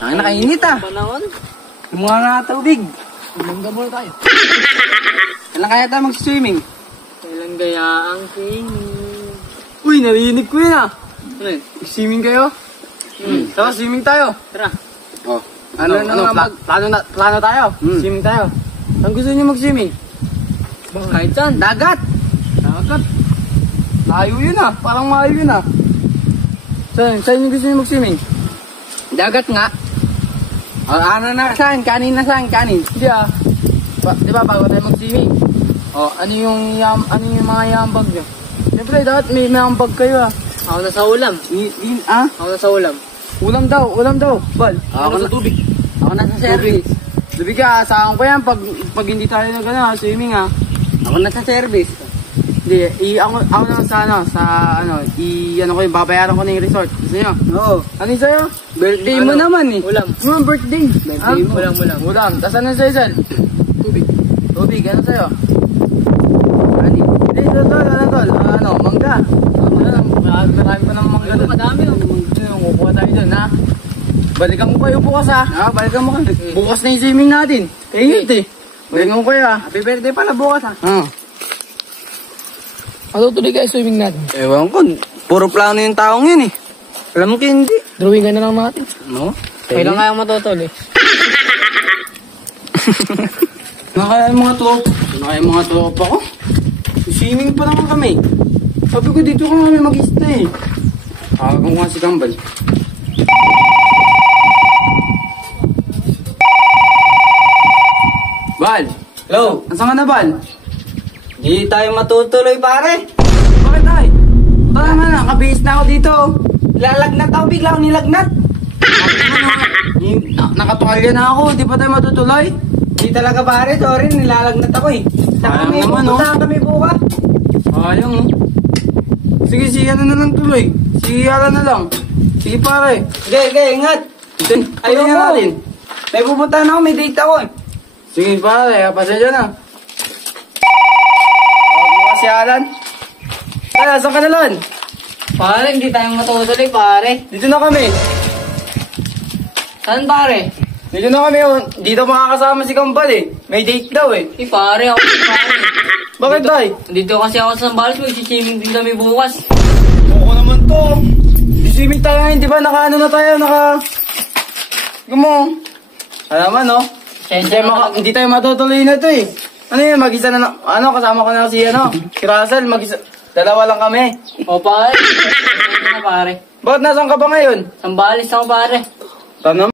Ang nakainit ah. Panahon. Yung mga nga tubig. Lumangga muna tayo. Kailan kaya tayo mag-swimming? Kailan kaya ang swimming? Uy, narinig ko yun ah. Ano yun? Swimming kayo? Tara, swimming tayo. Tara. Oh. Plano tayo? Swimming tayo. Saan gusto niyo mag-swimming? Kahit saan. Dagat. Dagat. Layo yun ah. Parang malayo yun ah. Saan gusto niyo mag-swimming? Dagat nga. Ano na saan? Kanin na saan? Kanin. Hindi ah. Di ba bago tayo mag-swimming? Ano yung mga yambag nyo? Siyempre, dapat may yambag kayo ah. Ako na sa ulam. Ako na sa ulam. Ulam daw. Bal. Ako na sa tubig. Ako na sa service. Tubig ka, asahan ko yan pag hindi tayo na swimming ah. Ako na sa service. Hindi, ako na ano ko yung babayaran ko na yung resort. Gusto nyo? Oo. Ano yung sa'yo? Birthday mo naman eh. Ulam. Ano birthday? Birthday mo. Ulam. Tapos ano sa'yo, Sal? Tubig, ano sa'yo? Ani? Hindi, tol. Ano, mangga. Marami pa ng mangga doon. Madami oh. Kukuha tayo doon, ha? Balikan mo kayo bukas, ha? Balikan mo kayo. Bukas na yung swimming natin. Ingat eh. Balikan mo kayo, ha? Happy birthday pala bukas, ha? Tuloy kayo swimming natin. Ewan ko. Puro plano yung taong yun, eh. Alam ko hindi. Drawing ka na lang natin. No? Kailan kaya matutol eh. Nakakaya mga tropa ko. Swimming pa naman kami. Sabi ko dito kami mag-stay. Tawag ko nga si Kambal. Bal! Hello? Nasaan ka na, Bal? Hindi tayo matutuloy, pare. Bakit tayo? Tara nga na, kabihis na ako dito. Lalagnat ako, bigla ako nilagnat. Nakatukalya na ako, di pa tayo matutuloy. Hindi talaga, pare, sorry, nilalagnat ako eh. Saka kami bukas. Ayang oh. Sige, ano na lang tuloy. Sige, na lang. Sige, pare. Sige, ingat. Ayaw mo. Natin. May pupunta na ako, may date ako eh. Sige, pare, pasensya na. Bukas si Alan. Kaya, saan ka na lang? Pare, hindi tayong matutuloy pare. Dito na kami. Saan pare? Dito na kami oh. Dito makakasama si Kambal eh. May date daw eh. Pare, ako pare. Bakit tay? Dito kasi ako sa Sambales, mag-swimming din kami bukas. Buko naman to. Swimming tayo ngayon, di ba? Naka na tayo, Gumo. Alaman no? Hindi tayo matutuloy na to eh. Ano yun, mag-isa na kasama ko na si si Russell, mag-isa. Dalawa lang kami. Pare. Pare. Bakit nasaan ka ba ngayon? Sambales ako pare. Tanong.